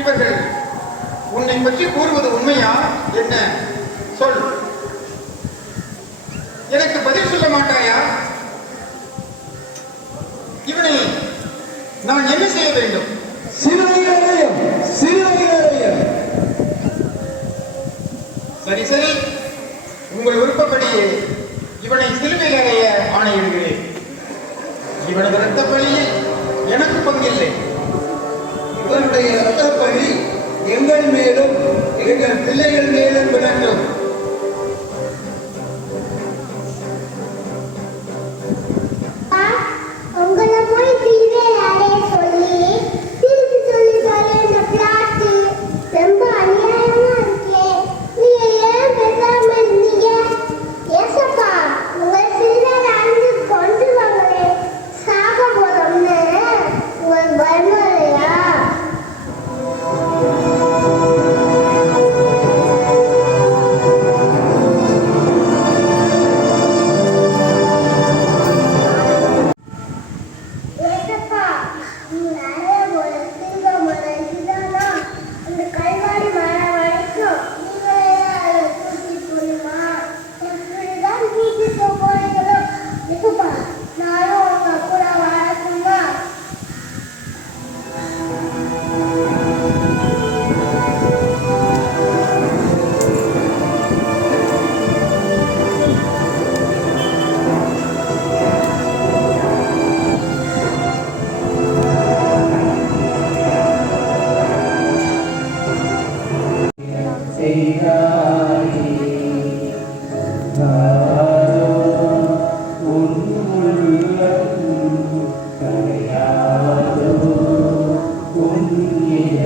இவர்கள் உன்னை பற்றி கூறுவது உண்மையா என்ன? சொல். எனக்கு பதில் சொல்ல மாட்டாயா? இவனை நான் என்ன செய்ய வேண்டும்? சிறுவையிலேயும் சிறுவையிலேயும். சரி சரி, உங்கள் விருப்பப்படியே இவனை சிலுவையில் அறைய ஆணையிடுகிறேன். இவனது இரத்த பலியில் எனக்கு பங்கில்லை. இவனுடைய இரத்த பலி எங்கள் மேலும் எங்கள் பிள்ளைகள் மேலும் விளங்கும். Yeah.